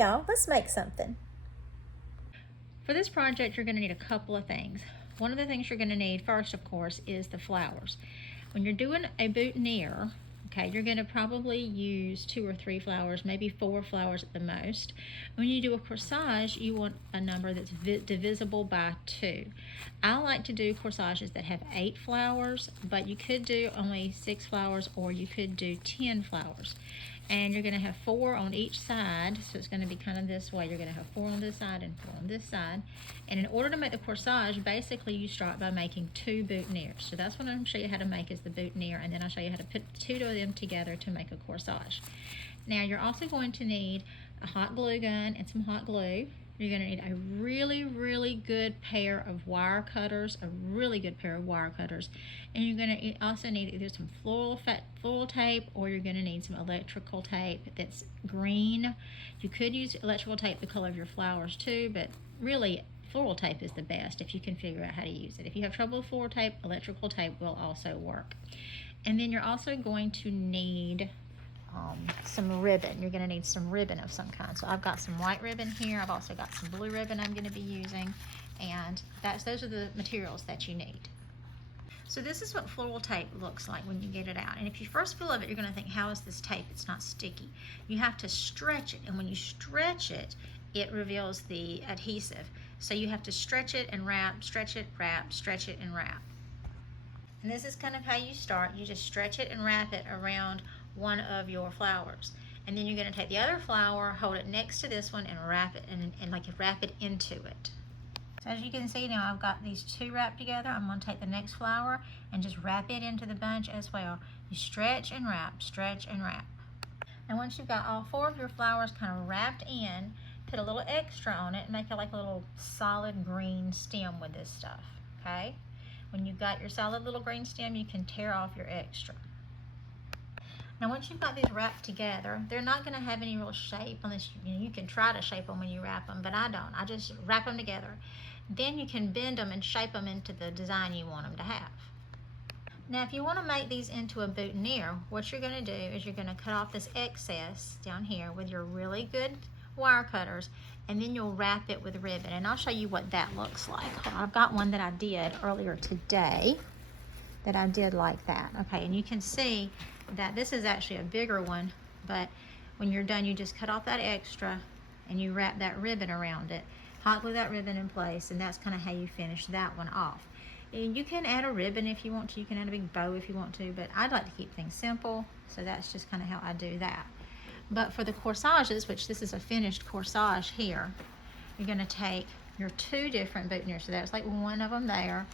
y'all, let's make something. For this project, you're going to need a couple of things. One of the things you're going to need first, of course, is the flowers. When you're doing a boutonniere, okay, you're going to probably use 2 or 3 flowers, maybe 4 flowers at the most. When you do a corsage, you want a number that's divisible by 2. I like to do corsages that have 8 flowers, but you could do only 6 flowers, or you could do 10 flowers. And you're going to have 4 on each side, so it's going to be kind of this way. You're going to have 4 on this side and 4 on this side. And in order to make the corsage, basically you start by making 2 boutonnieres. So that's what I'm going to show you how to make, is the boutonniere, and then I'll show you how to put 2 of them together to make a corsage. Now you're also going to need a hot glue gun and some hot glue. You're going to need a really, really good pair of wire cutters, and you're going to also need either some floral tape, or you're going to need some electrical tape that's green. You could use electrical tape the color of your flowers too, but really floral tape is the best if you can figure out how to use it. If you have trouble with floral tape, electrical tape will also work. And then you're also going to need some ribbon. You're going to need some ribbon of some kind. So I've got some white ribbon here. I've also got some blue ribbon I'm going to be using, and those are the materials that you need. So this is what floral tape looks like when you get it out. And if you first feel of it, you're going to think, how is this tape? It's not sticky. You have to stretch it, and when you stretch it, it reveals the adhesive. So you have to stretch it and wrap, stretch it, wrap, stretch it and wrap. And this is kind of how you start. You just stretch it and wrap it around one of your flowers, and then you're going to take the other flower, hold it next to this one, and wrap it and like wrap it into it. So as you can see now, I've got these 2 wrapped together. I'm going to take the next flower and just wrap it into the bunch as well. You stretch and wrap, stretch and wrap. And once you've got all 4 of your flowers kind of wrapped in, put a little extra on it and make it like a little solid green stem with this stuff. Okay, when you've got your solid little green stem, you can tear off your extra. Now once you've got these wrapped together, they're not going to have any real shape unless you can try to shape them when you wrap them, but I don't. I just wrap them together. Then you can bend them and shape them into the design you want them to have. Now if you want to make these into a boutonniere, what you're going to do is you're going to cut off this excess down here with your really good wire cutters, and then you'll wrap it with ribbon, and I'll show you what that looks like. I've got one that I did earlier today that I did like that. Okay, and you can see that this is actually a bigger one, but when you're done, you just cut off that extra and you wrap that ribbon around it, hot glue that ribbon in place, and that's kind of how you finish that one off. And you can add a ribbon if you want to, you can add a big bow if you want to, but I'd like to keep things simple, so that's just kind of how I do that. But for the corsages, which this is a finished corsage here, you're going to take your 2 different boutonnieres, so that's like one of them there,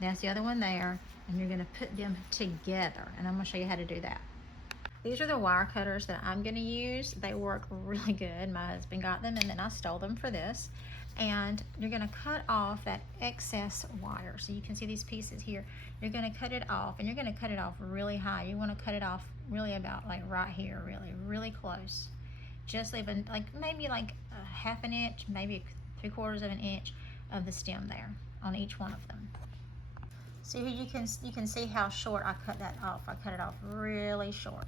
that's the other one there, and you're going to put them together, and I'm going to show you how to do that. These are the wire cutters that I'm going to use. They work really good. My husband got them, and then I stole them for this. And you're going to cut off that excess wire. So you can see these pieces here. You're going to cut it off, and you're going to cut it off really high. You want to cut it off really about like right here, really close. Just leaving like maybe like a ½ inch, maybe 3/4 of an inch of the stem there on each one of them. See, you can see how short I cut that off. I cut it off really short.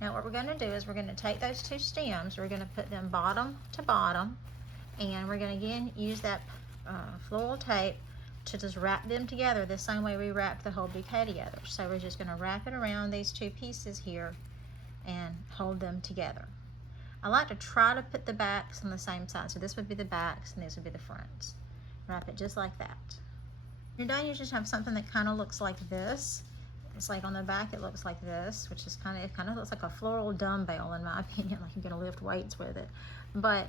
Now what we're going to do is we're going to take those 2 stems, we're going to put them bottom to bottom, and we're going to again use that floral tape to just wrap them together the same way we wrapped the whole bouquet together. So we're just going to wrap it around these 2 pieces here and hold them together. I like to try to put the backs on the same side. So this would be the backs and this would be the fronts. Wrap it just like that. When you're done, you just have something that kind of looks like this. It's like on the back it looks like this, which is it kind of looks like a floral dumbbell in my opinion, like you're going to lift weights with it. But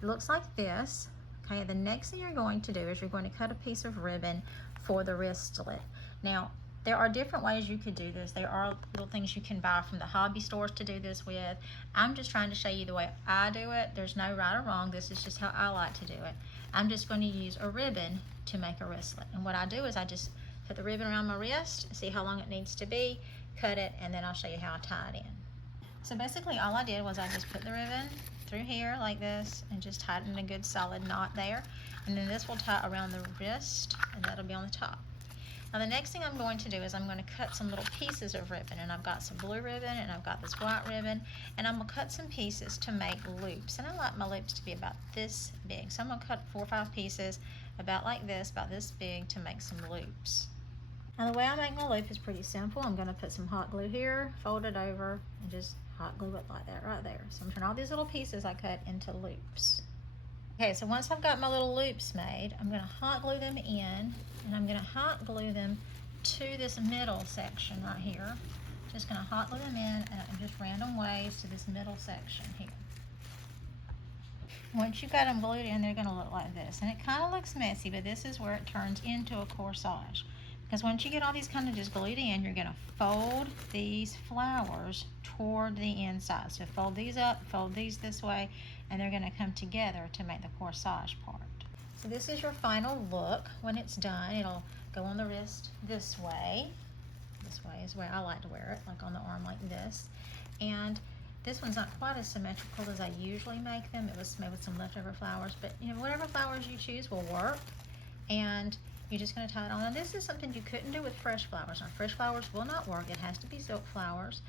it looks like this. Okay, the next thing you're going to do is you're going to cut a piece of ribbon for the wristlet. Now there are different ways you could do this. There are little things you can buy from the hobby stores to do this with. I'm just trying to show you the way I do it. There's no right or wrong. This is just how I like to do it. I'm just going to use a ribbon to make a wristlet. And what I do is I just put the ribbon around my wrist, see how long it needs to be, cut it, and then I'll show you how I tie it in. So basically all I did was I just put the ribbon through here like this and just tied it in a good solid knot there. And then this will tie around the wrist, and that'll be on the top. Now the next thing I'm going to do is I'm going to cut some little pieces of ribbon, and I've got some blue ribbon and I've got this white ribbon, and I'm going to cut some pieces to make loops, and I like my loops to be about this big, so I'm going to cut 4 or 5 pieces about like this, about this big, to make some loops. Now the way I make my loop is pretty simple. I'm going to put some hot glue here, fold it over, and just hot glue it like that right there. So I'm turning all these little pieces I cut into loops. Okay, so once I've got my little loops made, I'm going to hot glue them in, and I'm going to hot glue them to this middle section right here. Just going to hot glue them in just random ways to this middle section here. Once you've got them glued in, they're going to look like this, and it kind of looks messy, but this is where it turns into a corsage. Because once you get all these kind of just glued in, you're going to fold these flowers toward the inside. So fold these up, fold these this way, and they're going to come together to make the corsage part. So this is your final look. When it's done, it'll go on the wrist this way. This way is where I like to wear it, like on the arm like this. And this one's not quite as symmetrical as I usually make them. It was made with some leftover flowers, but you know, whatever flowers you choose will work. And you're just going to tie it on. And this is something you couldn't do with fresh flowers. Now, fresh flowers will not work. It has to be silk flowers.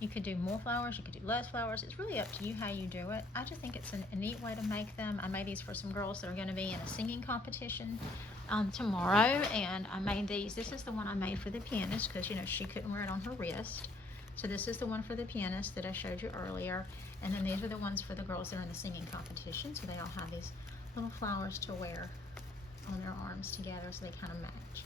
You could do more flowers. You could do less flowers. It's really up to you how you do it. I just think it's a neat way to make them. I made these for some girls that are going to be in a singing competition tomorrow. And I made these. This is the one I made for the pianist because, you know, she couldn't wear it on her wrist. So this is the one for the pianist that I showed you earlier. And then these are the ones for the girls that are in the singing competition. So they all have these little flowers to wear on their arms together, so they kind of match.